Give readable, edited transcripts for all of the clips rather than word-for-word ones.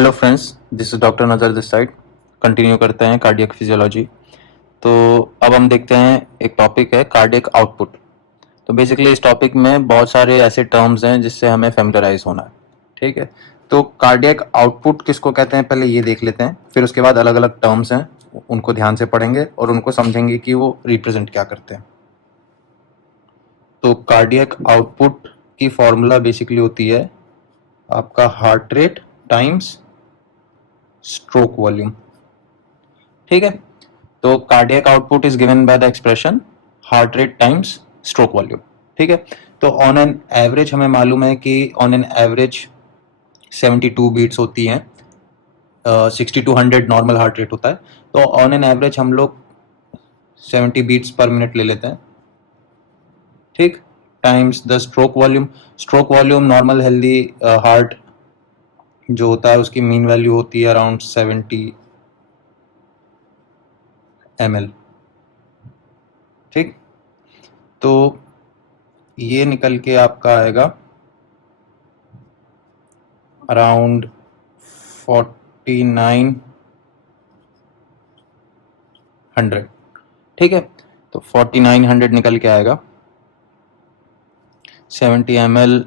Hello friends, this is doctor नज़र this side. Continue करते हैं कार्डियक फिजियोलॉजी। तो अब हम देखते हैं, एक टॉपिक है कार्डियक आउटपुट। तो बेसिकली इस टॉपिक में बहुत सारे ऐसे टर्म्स हैं जिससे हमें फेमिलियराइज होना है। ठीक है, तो कार्डियक आउटपुट किसको कहते हैं पहले ये देख लेते हैं, फिर उसके बाद अलग अलग टर्म्स हैं उनको ध्यान से पढ़ेंगे और उनको समझेंगे कि वो रिप्रेजेंट क्या करते हैं। तो कार्डियक आउटपुट की फॉर्मूला बेसिकली होती है आपका heart rate times stroke volume. ठीक है, तो cardiac output is given by the expression heart rate times stroke volume. ठीक है, तो ऑन एन एवरेज हमें मालूम है कि ऑन एन एवरेज 72 बीट्स होती हैं। 60 टू 100 नॉर्मल हार्ट रेट होता है, तो ऑन एन एवरेज हम लोग 70 बीट्स पर मिनट ले लेते हैं। ठीक, times the stroke volume. Stroke volume normal healthy heart जो होता है उसकी मीन वैल्यू होती है अराउंड 70 ml। ठीक, तो ये निकल के आपका आएगा अराउंड 4900। ठीक है, तो 4900 निकल के आएगा 70 ml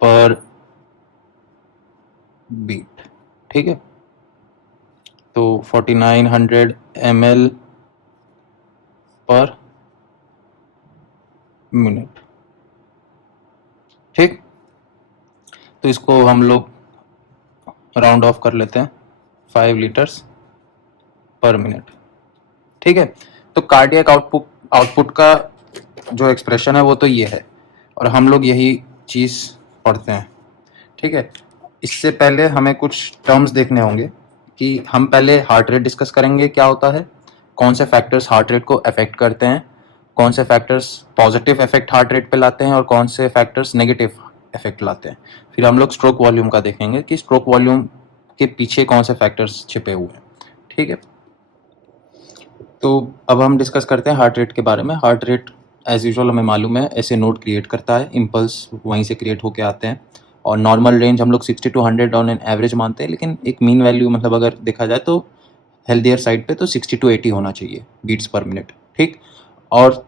पर बीट। ठीक है, तो 4900 ml पर मिनट। ठीक, तो इसको हम लोग राउंड ऑफ कर लेते हैं 5 लीटर्स पर मिनट। ठीक है, तो कार्डियक आउटपुट आउटपुट का जो एक्सप्रेशन है वो तो ये है, और हम लोग यही चीज़ पढ़ते हैं। ठीक है, इससे पहले हमें कुछ टर्म्स देखने होंगे कि हम पहले हार्ट रेट डिस्कस करेंगे क्या होता है, कौन से फैक्टर्स हार्ट रेट को अफेक्ट करते हैं, कौन से factors positive effect heart rate पे लाते हैं और कौन से फैक्टर्स नेगेटिव इफेक्ट लाते हैं। फिर हम लोग स्ट्रोक वॉल्यूम का देखेंगे कि स्ट्रोक वॉल्यूम के पीछे कौन से फैक्टर्स छिपे हुए हैं। ठीक है, तो अब हम डिस्कस करते हैं हार्ट रेट के बारे में। हार्ट रेट एज यूजुअल हमें मालूम है ऐसे नोट क्रिएट करता है, इम्पल्स वहीं से क्रिएट होके आते हैं, और नॉर्मल रेंज हम लोग 60 टू 100 ऑन एन एवरेज मानते हैं, लेकिन एक मीन वैल्यू मतलब अगर देखा जाए तो हेल्दियर साइड पे तो 60 टू 80 होना चाहिए बीट्स पर मिनट। ठीक, और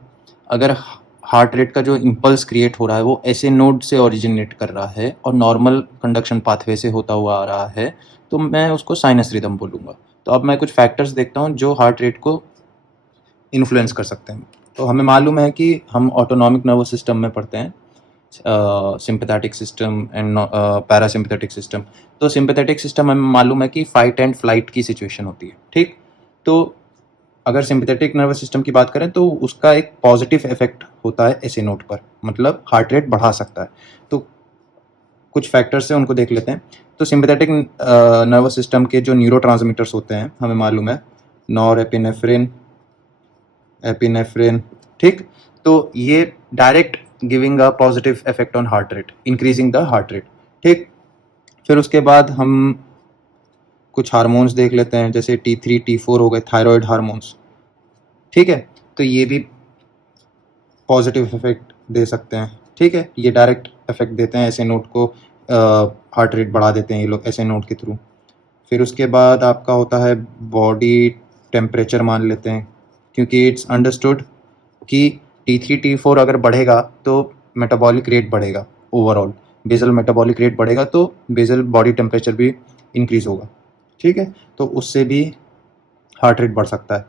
अगर हार्ट रेट का जो इम्पल्स क्रिएट हो रहा है वो ऐसे नोड से ओरिजिनेट कर रहा है और नॉर्मल कंडक्शन पाथवे से होता हुआ आ रहा है, तो मैं उसको साइनस रिदम बोलूँगा। तो अब मैं कुछ फैक्टर्स देखता हूँ जो हार्ट रेट को इन्फ्लुएंस कर सकते हैं। तो हमें मालूम है कि हम ऑटोनॉमिक नर्वस सिस्टम में पढ़ते हैं, sympathetic system and parasympathetic system. तो सिंपैथेटिक सिस्टम हमें मालूम है कि फाइट एंड फ्लाइट की सिचुएशन होती है। ठीक, तो अगर सिंपैथेटिक नर्वस सिस्टम की बात करें तो उसका एक पॉजिटिव इफेक्ट होता है ऐसे नोट पर, मतलब हार्ट रेट बढ़ा सकता है। तो कुछ फैक्टर्स हैं उनको देख लेते हैं। तो सिंपैथेटिक नर्वस सिस्टम के जो न्यूरोट्रांसमीटर्स होते हैं हमें मालूम है नॉर एपिनेफ्रिन, एपिनेफ्रिन। ठीक, तो ये direct giving a positive effect on heart rate, increasing the heart rate. ठीक, फिर उसके बाद हम कुछ हार्मोन्स देख लेते हैं, जैसे T3 T4 हो गए, थायराइड हार्मोन्स। ठीक है, तो ये भी पॉजिटिव इफेक्ट दे सकते हैं। ठीक है, ये डायरेक्ट इफेक्ट देते हैं ऐसे नोट को, हार्ट रेट बढ़ा देते हैं ये लोग ऐसे नोट के थ्रू। फिर उसके बाद आपका होता है बॉडी टेम्परेचर मान लेते हैं, क्योंकि इट्स अंडरस्टूड कि T3 T4 अगर बढ़ेगा तो मेटाबॉलिक रेट बढ़ेगा, ओवरऑल बेसल मेटाबॉलिक रेट बढ़ेगा तो बेसल बॉडी टेम्परेचर भी इंक्रीज होगा। ठीक है, तो उससे भी हार्ट रेट बढ़ सकता है।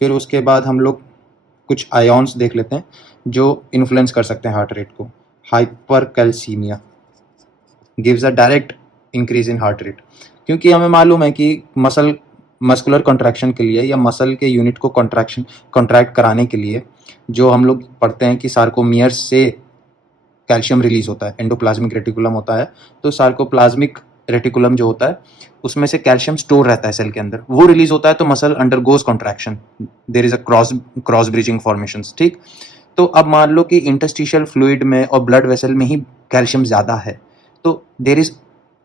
फिर उसके बाद हम लोग कुछ आयोन्स देख लेते हैं जो इन्फ्लुएंस कर सकते हैं हार्ट रेट को। Hyper calcaemia gives a direct increase in heart rate, क्योंकि हमें मालूम है कि मस्कुलर कॉन्ट्रैक्शन के लिए या मसल के यूनिट को कॉन्ट्रैक्ट कराने के लिए जो हम लोग पढ़ते हैं कि सार्कोमियर्स से कैल्शियम रिलीज होता है, एंडोप्लाज्मिक रेटिकुलम होता है। तो सार्कोप्लाज्मिक रेटिकुलम जो होता है उसमें से कैल्शियम स्टोर रहता है सेल के अंदर, वो रिलीज होता है तो muscle undergoes contraction, there is a cross bridging formations. ठीक, तो अब मान लो कि इंटरस्टिशियल फ्लूइड में और ब्लड वेसल में ही कैल्शियम ज़्यादा है, तो there is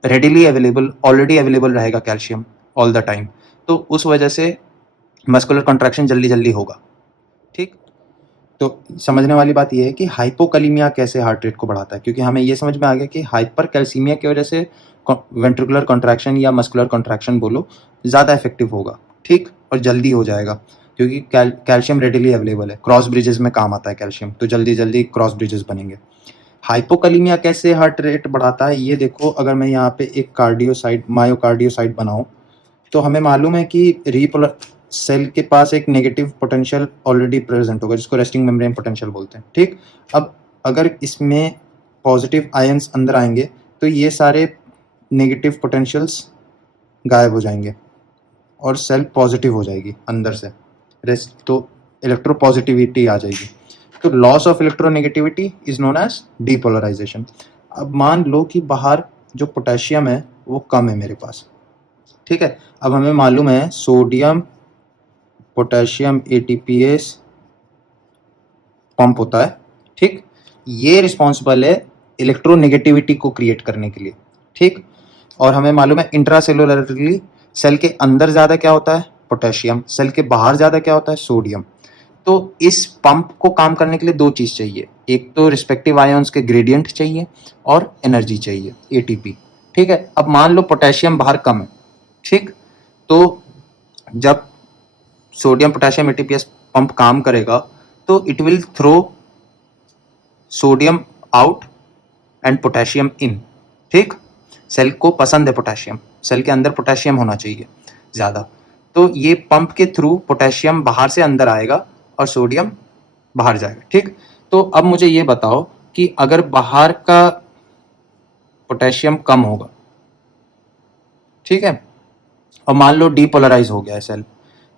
readily available, already available रहेगा कैल्शियम ऑल द टाइम, तो उस वजह से मस्कुलर कॉन्ट्रैक्शन जल्दी जल्दी होगा। ठीक, तो समझने वाली बात यह है कि हाइपोकैलिमिया कैसे हार्ट रेट को बढ़ाता है, क्योंकि हमें ये समझ में आ गया कि हाइपर कैल्सीमिया की वजह से वेंट्रिकुलर कॉन्ट्रैक्शन या मस्कुलर कॉन्ट्रैक्शन बोलो ज़्यादा इफेक्टिव होगा, ठीक, और जल्दी हो जाएगा, क्योंकि कैल्शियम रेडिली अवेलेबल है, क्रॉस ब्रिजेस में काम आता है कैल्शियम, तो जल्दी जल्दी क्रॉस ब्रिजेस बनेंगे। हाइपोकैलिमिया कैसे हार्ट रेट बढ़ाता है, ये देखो, अगर मैं यहाँ पे एक कार्डियोसाइट मायोकार्डियोसाइट बनाऊँ, तो हमें मालूम है कि रीपोलर सेल के पास एक नेगेटिव पोटेंशियल ऑलरेडी प्रेजेंट होगा, जिसको रेस्टिंग मेम्ब्रेन पोटेंशियल बोलते हैं, ठीक। अब अगर इसमें पॉजिटिव आयंस अंदर आएंगे तो ये सारे नेगेटिव पोटेंशियल्स गायब हो जाएंगे और सेल पॉजिटिव हो जाएगी अंदर से, रेस्ट तो इलेक्ट्रोपॉजिटिविटी आ जाएगी। तो loss of electronegativity is known as depolarization. अब मान लो कि बाहर जो पोटेशियम है वो कम है मेरे पास, ठीक है। अब हमें मालूम है सोडियम पोटेशियम एटीपीएस पंप होता है, ठीक। ये रिस्पॉन्सिबल है इलेक्ट्रोनेगेटिविटी को क्रिएट करने के लिए, ठीक। और हमें मालूम है इंट्रासेलुलरली सेल के अंदर ज़्यादा क्या होता है, पोटेशियम, सेल के बाहर ज़्यादा क्या होता है, सोडियम। तो इस पंप को काम करने के लिए दो चीज़ चाहिए, एक तो रिस्पेक्टिव आयंस के ग्रेडियंट चाहिए और एनर्जी चाहिए, एटीपी, ठीक है। अब मान लो पोटेशियम बाहर कम है, ठीक, तो जब सोडियम पोटेशियम एटीपीएस पंप काम करेगा तो it will throw sodium out and potassium in, ठीक। सेल को पसंद है पोटेशियम, सेल के अंदर पोटेशियम होना चाहिए ज़्यादा, तो ये पंप के थ्रू पोटेशियम बाहर से अंदर आएगा और सोडियम बाहर जाएगा, ठीक। तो अब मुझे ये बताओ कि अगर बाहर का पोटेशियम कम होगा, ठीक है, और मान लो डीपोलराइज हो गया है सेल,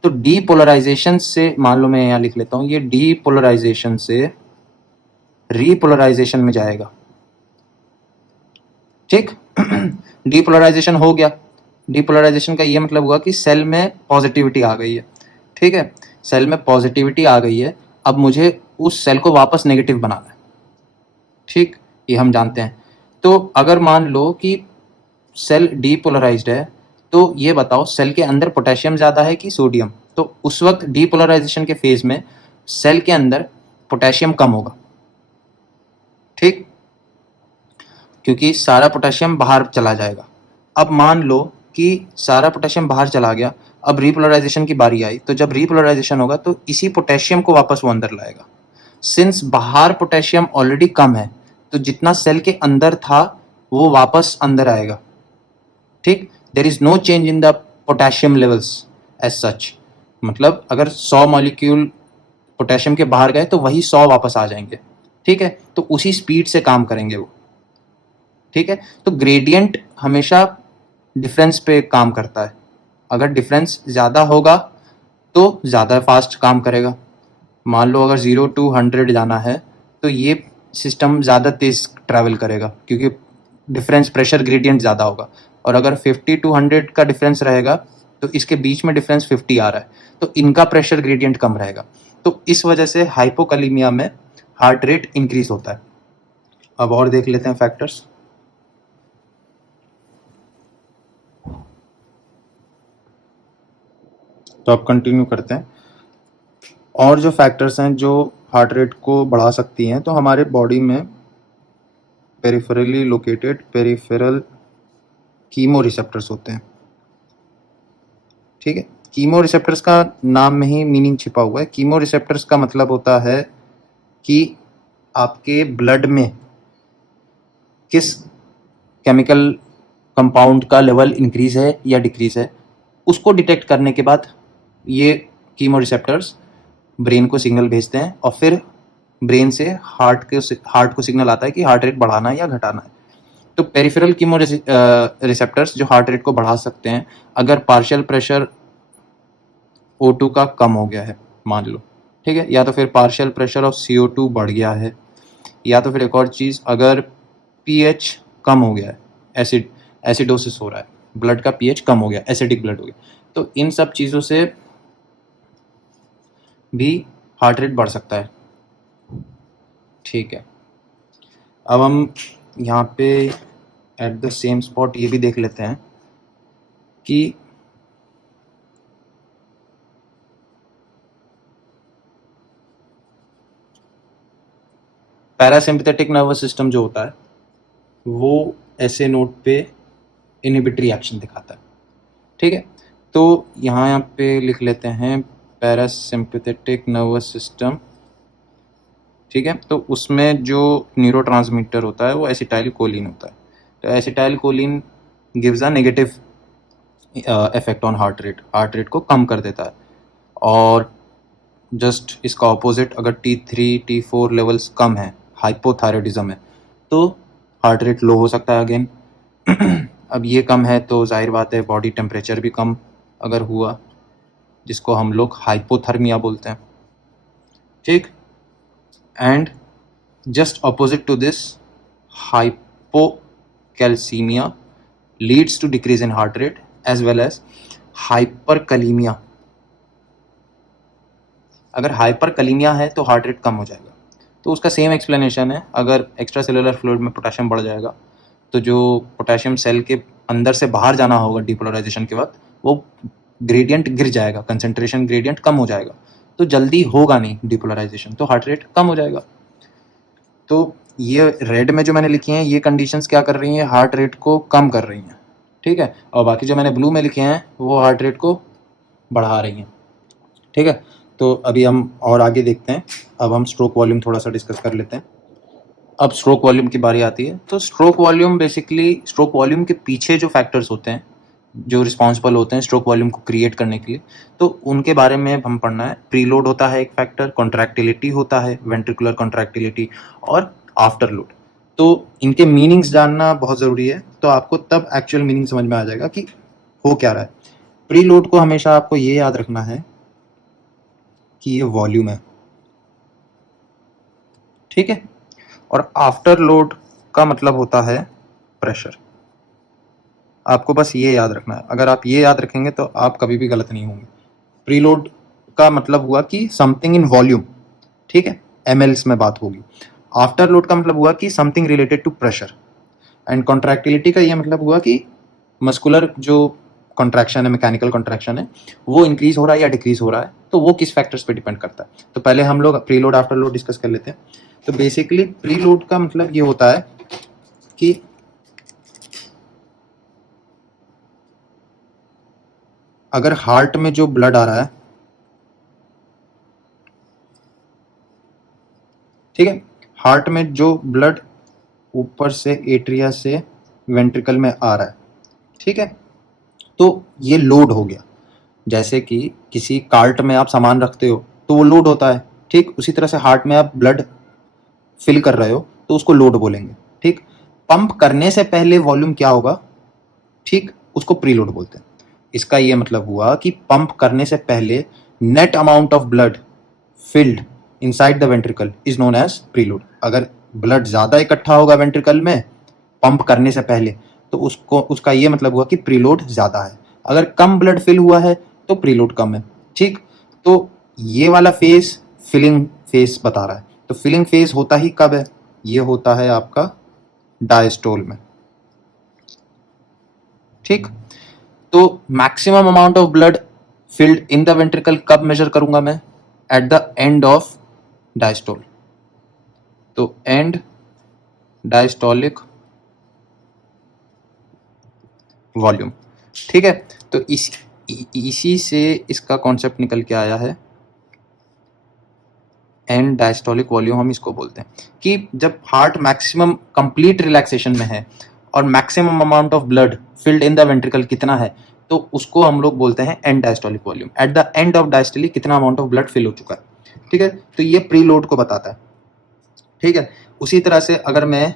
तो डीपोलराइजेशन से, मान लो मैं यहाँ लिख लेता हूँ, ये डीपोलराइजेशन से रीपोलराइजेशन में जाएगा, ठीक। डीपोलराइजेशन हो गया, डीपोलराइजेशन का ये मतलब हुआ कि सेल में पॉजिटिविटी आ गई है, ठीक है, सेल में पॉजिटिविटी आ गई है, अब मुझे उस सेल को वापस नेगेटिव बनाना है, ठीक, ये हम जानते हैं। तो अगर मान लो कि सेल डीपोलराइज्ड है, तो ये बताओ सेल के अंदर पोटेशियम ज़्यादा है कि सोडियम, तो उस वक्त डीपोलराइजेशन के फेज में सेल के अंदर पोटेशियम कम होगा, ठीक, क्योंकि सारा पोटेशियम बाहर चला जाएगा। अब मान लो कि सारा पोटेशियम बाहर चला गया, अब रीपोलराइजेशन की बारी आई, तो जब रीपोलराइजेशन होगा तो इसी पोटेशियम को वापस वो अंदर लाएगा। सिंस बाहर पोटेशियम ऑलरेडी कम है, तो जितना सेल के अंदर था वो वापस अंदर आएगा, ठीक। There is no change in the potassium levels as such, मतलब अगर 100 मॉलिक्यूल पोटेशियम के बाहर गए तो वही 100 वापस आ जाएंगे, ठीक है, तो उसी स्पीड से काम करेंगे वो, ठीक है। तो ग्रेडियंट हमेशा डिफरेंस पे काम करता है, अगर डिफरेंस ज़्यादा होगा तो ज़्यादा फास्ट काम करेगा। मान लो अगर 0 to 100 जाना है तो ये सिस्टम ज़्यादा तेज़ ट्रैवल करेगा, क्योंकि डिफरेंस प्रेशर ग्रेडियंट ज़्यादा होगा, और अगर 50 to 100 का डिफरेंस रहेगा तो इसके बीच में डिफरेंस 50 आ रहा है, तो इनका प्रेशर ग्रेडियंट कम रहेगा, तो इस वजह से हाइपोकैलिमिया में हार्ट रेट इंक्रीज होता है। अब और देख लेते हैं फैक्टर्स। तो अब कंटिन्यू करते हैं, और जो फैक्टर्स हैं जो हार्ट रेट को बढ़ा सकती हैं, तो हमारे बॉडी में peripherally located peripheral chemo receptors होते हैं, ठीक है। कीमो रिसेप्टर्स का नाम में ही मीनिंग छिपा हुआ है। कीमो रिसेप्टर्स का मतलब होता है कि आपके ब्लड में किस केमिकल कंपाउंड का लेवल इंक्रीज है या डिक्रीज है, उसको डिटेक्ट करने के बाद ये कीमो रिसेप्टर्स ब्रेन को सिग्नल भेजते हैं, और फिर ब्रेन से हार्ट को सिग्नल आता है कि हार्ट रेट बढ़ाना है या घटाना है। तो पेरिफेरल कीमो रिसेप्टर्स जो हार्ट रेट को बढ़ा सकते हैं, अगर पार्शियल प्रेशर O2 का कम हो गया है मान लो, ठीक है, या तो फिर पार्शियल प्रेशर ऑफ CO2 बढ़ गया है, या तो फिर एक और चीज़, अगर pH कम हो गया है, एसिडोसिस हो रहा है, ब्लड का pH कम हो गया, एसिडिक ब्लड हो गया, तो इन सब चीज़ों से भी हार्ट रेट बढ़ सकता है, ठीक है। अब हम यहाँ पे एट द सेम स्पॉट ये भी देख लेते हैं कि पैरासिम्पथेटिक नर्वस सिस्टम जो होता है वो ऐसे नोट पे इनहिबिटरी एक्शन दिखाता है, ठीक है। तो यहाँ पे लिख लेते हैं पैरासिम्पथेटिक नर्वस सिस्टम, ठीक है। तो उसमें जो न्यूरोट्रांसमीटर होता है वो एसिटाइल कोलिन होता है। तो acetyl choline gives a negative effect on heart rate को कम कर देता है। और जस्ट इसका ऑपोजिट, अगर T3 T4 लेवल्स कम है, हाइपोथायरॉयडिज्म है, तो हार्ट रेट लो हो सकता है अगेन। अब ये कम है तो जाहिर बात है बॉडी टेम्परेचर भी कम अगर हुआ, जिसको हम लोग हाइपोथर्मिया बोलते हैं, ठीक। And just opposite to this, hypocalcemia leads to decrease in heart rate as well as hyperkalemia। अगर हाइपरकलीमिया है तो हार्ट रेट कम हो जाएगा। तो उसका सेम एक्सप्लेनेशन है, अगर एक्स्ट्रा सेलुलर फ्लूइड में पोटेशियम बढ़ जाएगा तो जो पोटेशियम सेल के अंदर से बाहर जाना होगा डिपोलराइजेशन के वक्त, वो ग्रेडियंट गिर जाएगा, कंसंट्रेशन ग्रेडियंट कम हो जाएगा, तो जल्दी होगा नहीं डिपोलराइजेशन, तो हार्ट रेट कम हो जाएगा। तो ये रेड में जो मैंने लिखी हैं ये कंडीशंस क्या कर रही हैं, हार्ट रेट को कम कर रही हैं, ठीक है। और बाकी जो मैंने ब्लू में लिखे हैं वो हार्ट रेट को बढ़ा रही हैं, ठीक है। तो अभी हम और आगे देखते हैं। अब हम स्ट्रोक वॉल्यूम थोड़ा सा डिस्कस कर लेते हैं। अब स्ट्रोक वॉल्यूम की बारी आती है। तो stroke volume basically, stroke volume के पीछे जो फैक्टर्स होते हैं जो रिस्पॉन्सिबल होते हैं स्ट्रोक वॉल्यूम को क्रिएट करने के लिए, तो उनके बारे में हम पढ़ना है। प्रीलोड होता है एक फैक्टर, कॉन्ट्रैक्टिलिटी होता है, वेंट्रिकुलर कॉन्ट्रैक्टिलिटी, और आफ्टर लोड। तो इनके मीनिंग्स जानना बहुत ज़रूरी है, तो आपको तब एक्चुअल मीनिंग समझ में आ जाएगा कि हो क्या रहा है। प्रीलोड को हमेशा आपको ये याद रखना है कि ये वॉल्यूम है, ठीक है। और आफ्टर लोड का मतलब होता है प्रेशर। आपको बस ये याद रखना है। अगर आप ये याद रखेंगे तो आप कभी भी गलत नहीं होंगे। प्रीलोड का मतलब हुआ कि समथिंग इन वॉल्यूम, ठीक है, mls में बात होगी। आफ्टर लोड का मतलब हुआ कि something related to pressure. And contractility का ये मतलब हुआ कि मस्कुलर जो कॉन्ट्रैक्शन है, मैकेनिकल कॉन्ट्रैक्शन है, वो इंक्रीज हो रहा है या डिक्रीज हो रहा है, तो वो किस फैक्टर्स पे डिपेंड करता है। तो पहले हम लोग प्रीलोड आफ्टर लोड डिस्कस कर लेते हैं। तो बेसिकली प्रीलोड का मतलब ये होता है कि अगर हार्ट में जो ब्लड आ रहा है, ठीक है, हार्ट में जो ब्लड ऊपर से एट्रिया से वेंट्रिकल में आ रहा है, ठीक है, तो ये लोड हो गया। जैसे कि किसी कार्ट में आप सामान रखते हो तो वो लोड होता है, ठीक। उसी तरह से हार्ट में आप ब्लड फिल कर रहे हो तो उसको लोड बोलेंगे, ठीक। पंप करने से पहले वॉल्यूम क्या होगा, ठीक, उसको प्रीलोड बोलते हैं। इसका ये मतलब हुआ कि पंप करने से पहले net amount of blood filled inside the ventricle is known as preload. अगर ब्लड ज़्यादा इकट्ठा होगा वेंट्रिकल में पंप करने से पहले, तो उसको, उसका ये मतलब हुआ कि प्रीलोड ज़्यादा है। अगर कम ब्लड फिल हुआ है तो प्रीलोड कम है, ठीक। तो ये वाला फेज फिलिंग फेज बता रहा है। तो फिलिंग फेज होता ही कब है, ये होता है आपका डायस्टोल में, ठीक। तो maximum amount of blood filled in the ventricle कब मेजर करूंगा मैं, at the end of diastole. तो एंड डायस्टोलिक वॉल्यूम, ठीक है। तो इसी से इसका कॉन्सेप्ट निकल के आया है, एंड डायस्टोलिक वॉल्यूम हम इसको बोलते हैं। कि जब हार्ट मैक्सिमम कंप्लीट रिलैक्सेशन में है और maximum amount of blood filled in the ventricle कितना है, तो उसको हम लोग बोलते हैं and diastolic volume. At the end of diastolic कितना अमाउंट ऑफ ब्लड फिल हो चुका है, ठीक है। तो ये प्री लोड को बताता है, ठीक है। उसी तरह से अगर मैं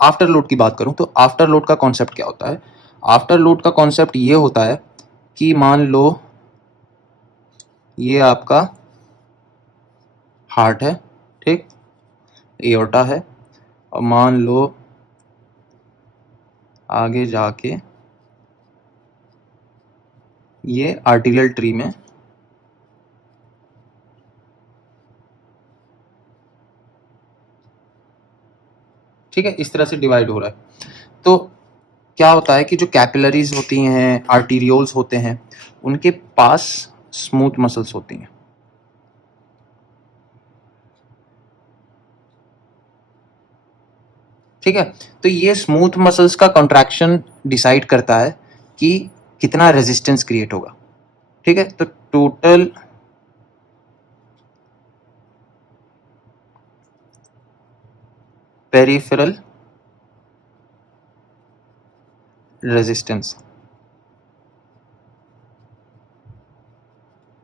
आफ्टर लोड की बात करूं तो आफ्टर लोड का कॉन्सेप्ट क्या होता है। आफ्टर लोड का कॉन्सेप्ट ये होता है कि मान लो ये आपका हार्ट है, ठीक, एओर्टा है, और मान लो आगे जाके ये आर्टीरियल ट्री में, ठीक है, इस तरह से डिवाइड हो रहा है। तो क्या होता है कि जो कैपिलरीज होती हैं, आर्टीरियोल्स होते हैं, उनके पास स्मूथ मसल्स होती हैं, ठीक है। तो ये स्मूथ मसल्स का कॉन्ट्रैक्शन डिसाइड करता है कि कितना रेजिस्टेंस क्रिएट होगा। ठीक है, तो टोटल पेरिफेरल रेजिस्टेंस,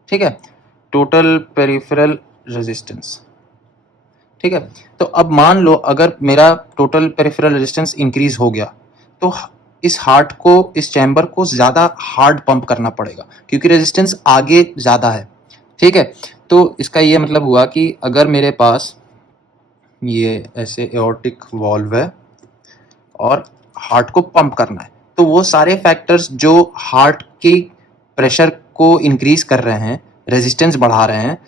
ठीक है, टोटल पेरिफेरल रेजिस्टेंस। ठीक है, तो अब मान लो अगर मेरा टोटल पेरिफेरल रेजिस्टेंस इंक्रीज हो गया तो इस हार्ट को, इस चैम्बर को ज़्यादा हार्ड पंप करना पड़ेगा क्योंकि रेजिस्टेंस आगे ज़्यादा है। ठीक है, तो इसका ये मतलब हुआ कि अगर मेरे पास ये ऐसे एओर्टिक वॉल्व है और हार्ट को पंप करना है, तो वो सारे फैक्टर्स जो हार्ट की प्रेशर को इंक्रीज कर रहे हैं, रेजिस्टेंस बढ़ा रहे हैं,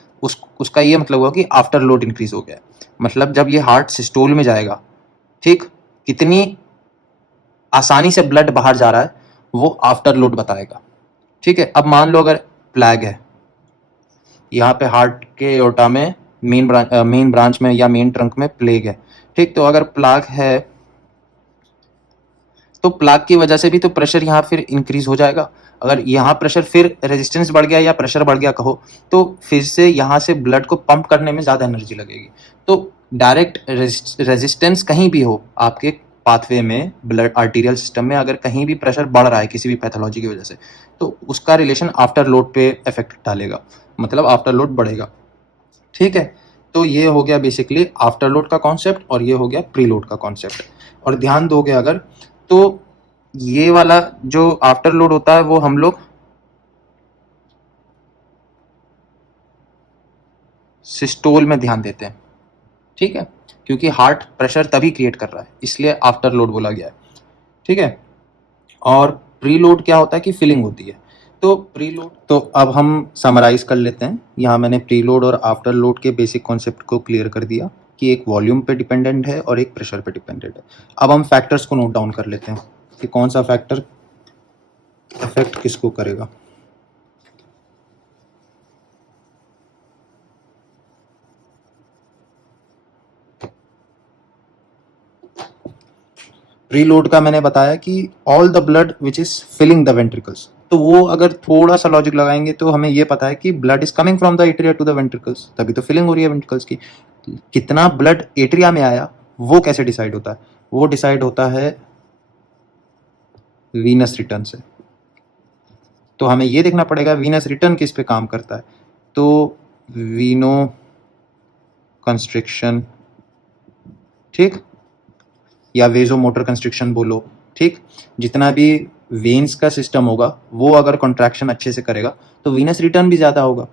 उसका ये मतलब हुआ कि आफ्टर लोड इंक्रीज हो गया। मतलब जब ये हार्ट सिस्टोल में जाएगा, ठीक, कितनी आसानी से ब्लड बाहर जा रहा है वो आफ्टर लोड बताएगा। ठीक है, अब मान लो अगर प्लैग है यहाँ पे हार्ट के एओर्टा में, मेन ब्रांच में या मेन ट्रंक में प्लेग है। ठीक, तो अगर प्लाग है तो प्लाग की वजह से भी तो प्रेशर यहाँ फिर इंक्रीज हो जाएगा। अगर यहाँ प्रेशर फिर रेजिस्टेंस बढ़ गया या प्रेशर बढ़ गया कहो, तो फिर से यहाँ से ब्लड को पंप करने में ज़्यादा एनर्जी लगेगी। तो डायरेक्ट रेजिस्टेंस कहीं भी हो आपके पाथवे में, ब्लड आर्टीरियल सिस्टम में, अगर कहीं भी प्रेशर बढ़ रहा है किसी भी पैथोलॉजी की वजह से, तो उसका रिलेशन आफ्टर लोड पे इफेक्ट डालेगा, मतलब आफ्टर लोड बढ़ेगा। ठीक है, तो ये हो गया बेसिकली आफ्टर लोड का कॉन्सेप्ट और ये हो गया प्री लोड का कॉन्सेप्ट। और ध्यान दोगे अगर तो ये वाला जो आफ्टर लोड होता है वो हम लोग सिस्टोल में ध्यान देते हैं। ठीक है, क्योंकि हार्ट प्रेशर तभी क्रिएट कर रहा है, इसलिए आफ्टर लोड बोला गया है। ठीक है, और प्री लोड क्या होता है कि फिलिंग होती है। तो प्री लोड, तो अब हम समराइज कर लेते हैं। यहाँ मैंने प्री लोड और आफ्टर लोड के बेसिक कॉन्सेप्ट को क्लियर कर दिया कि एक वॉल्यूम पे डिपेंडेंट है और एक प्रेशर पे डिपेंडेंट है। अब हम फैक्टर्स को नोट डाउन कर लेते हैं कि कौन सा फैक्टर अफेक्ट किसको करेगा। प्रीलोड का मैंने बताया कि all the blood which is filling the ventricles, तो वो अगर थोड़ा सा लॉजिक लगाएंगे तो हमें ये पता है कि blood is coming from the atria to the ventricles, तभी तो फिलिंग हो रही है वेंट्रिकल्स की। कितना ब्लड एट्रिया में आया वो कैसे डिसाइड होता है? वो डिसाइड होता है वीनस रिटर्न से। तो हमें ये देखना पड़ेगा वीनस रिटर्न किस पे काम करता है। तो वीनो कंस्ट्रिक्शन, ठीक, या वेजो मोटर कंस्ट्रिक्शन बोलो। ठीक, जितना भी वेन्स का सिस्टम होगा वो अगर कॉन्ट्रैक्शन अच्छे से करेगा तो वीनस रिटर्न भी ज़्यादा होगा।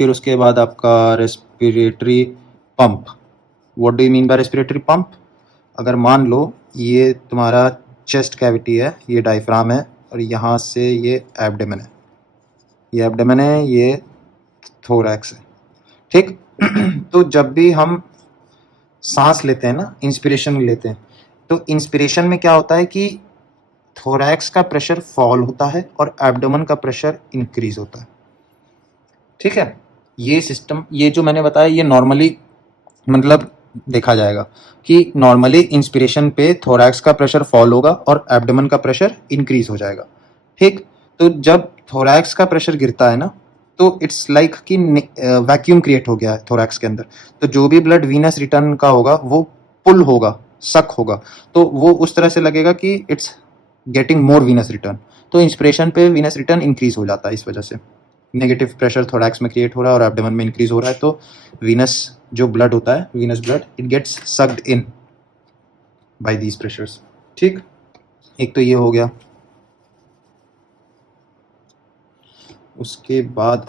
फिर उसके बाद आपका respiratory pump. What do you mean by respiratory pump? अगर मान लो ये तुम्हारा चेस्ट कैविटी है, ये डायफ्राम है और यहाँ से ये एब्डोमेन है, ये एब्डोमेन है, ये थोरैक्स है। ठीक तो जब भी हम सांस लेते हैं ना, इंस्पिरेशन लेते हैं, तो इंस्पिरेशन में क्या होता है कि थोरैक्स का प्रेशर फॉल होता है और एब्डोमेन का प्रेशर इंक्रीज होता है। ठीक है, ये सिस्टम, ये जो मैंने बताया ये नॉर्मली मतलब देखा जाएगा कि नॉर्मली इंस्पिरेशन पे थोरैक्स का प्रेशर फॉल होगा और एब्डोमेन का प्रेशर इंक्रीज हो जाएगा। ठीक, तो जब थोरैक्स का प्रेशर गिरता है ना, तो इट्स लाइक कि वैक्यूम क्रिएट हो गया है थोरैक्स के अंदर, तो जो भी ब्लड वीनस रिटर्न का होगा वो पुल होगा, सक होगा, तो वो उस तरह से लगेगा कि it's getting more venous return. तो इंस्पिरेशन पे वीनस रिटर्न इंक्रीज हो जाता है, इस वजह से नेगेटिव प्रेशर थोरैक्स में क्रिएट हो रहा है और एब्डोमेन में इंक्रीज हो रहा है, तो वीनस जो ब्लड होता है, venous blood, it gets sucked in by these pressures. ठीक, एक तो ये हो गया। उसके बाद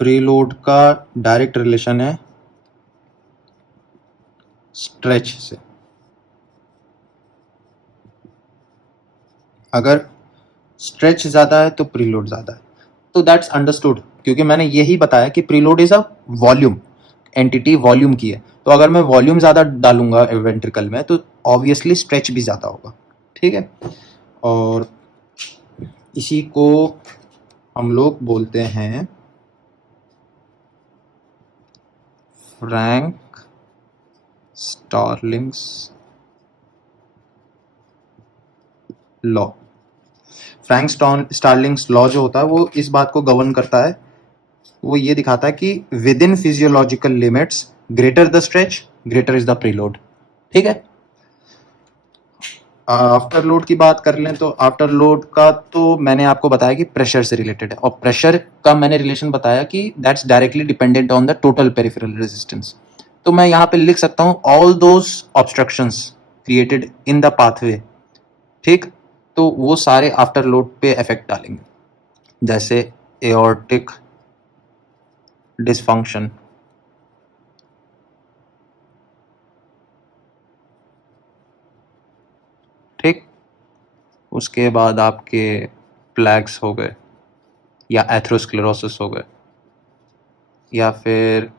प्रीलोड का डायरेक्ट रिलेशन है स्ट्रेच से। अगर स्ट्रेच ज़्यादा है तो प्रीलोड ज़्यादा है, तो दैट्स अंडरस्टूड, क्योंकि मैंने यही बताया कि preload is a volume, entity volume की है, तो अगर मैं वॉल्यूम ज़्यादा डालूंगा वेंट्रिकल में तो ऑब्वियसली स्ट्रेच भी ज़्यादा होगा। ठीक है, और इसी को हम लोग बोलते हैं फ्रैंक स्टार्लिंग्स लॉ। फ्रैंक स्टार्लिंग्स लॉ जो होता है वो इस बात को गवर्न करता है, वो ये दिखाता है कि with in physiological limits greater the stretch greater is the preload. ठीक है, आफ्टर लोड की बात कर लें तो आफ्टर लोड का तो मैंने आपको बताया कि प्रेशर से रिलेटेड है, और प्रेशर का मैंने रिलेशन बताया कि that's directly dependent on the total peripheral resistance. तो मैं यहाँ पे लिख सकता हूँ all those obstructions created in the pathway, ठीक, तो वो सारे आफ्टर लोड पे इफेक्ट डालेंगे, जैसे एओर्टिक डिसफंक्शन, ठीक, उसके बाद आपके प्लैग्स हो गए या एथेरोस्क्लेरोसिस हो गए या फिर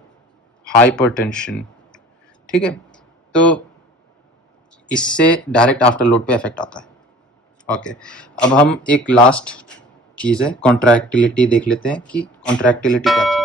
हाइपरटेंशन। ठीक है, तो इससे डायरेक्ट आफ्टर लोड पे इफेक्ट आता है। ओके, अब हम एक लास्ट चीज़ है कॉन्ट्रैक्टिलिटी देख लेते हैं कि कॉन्ट्रैक्टिलिटी क्या है।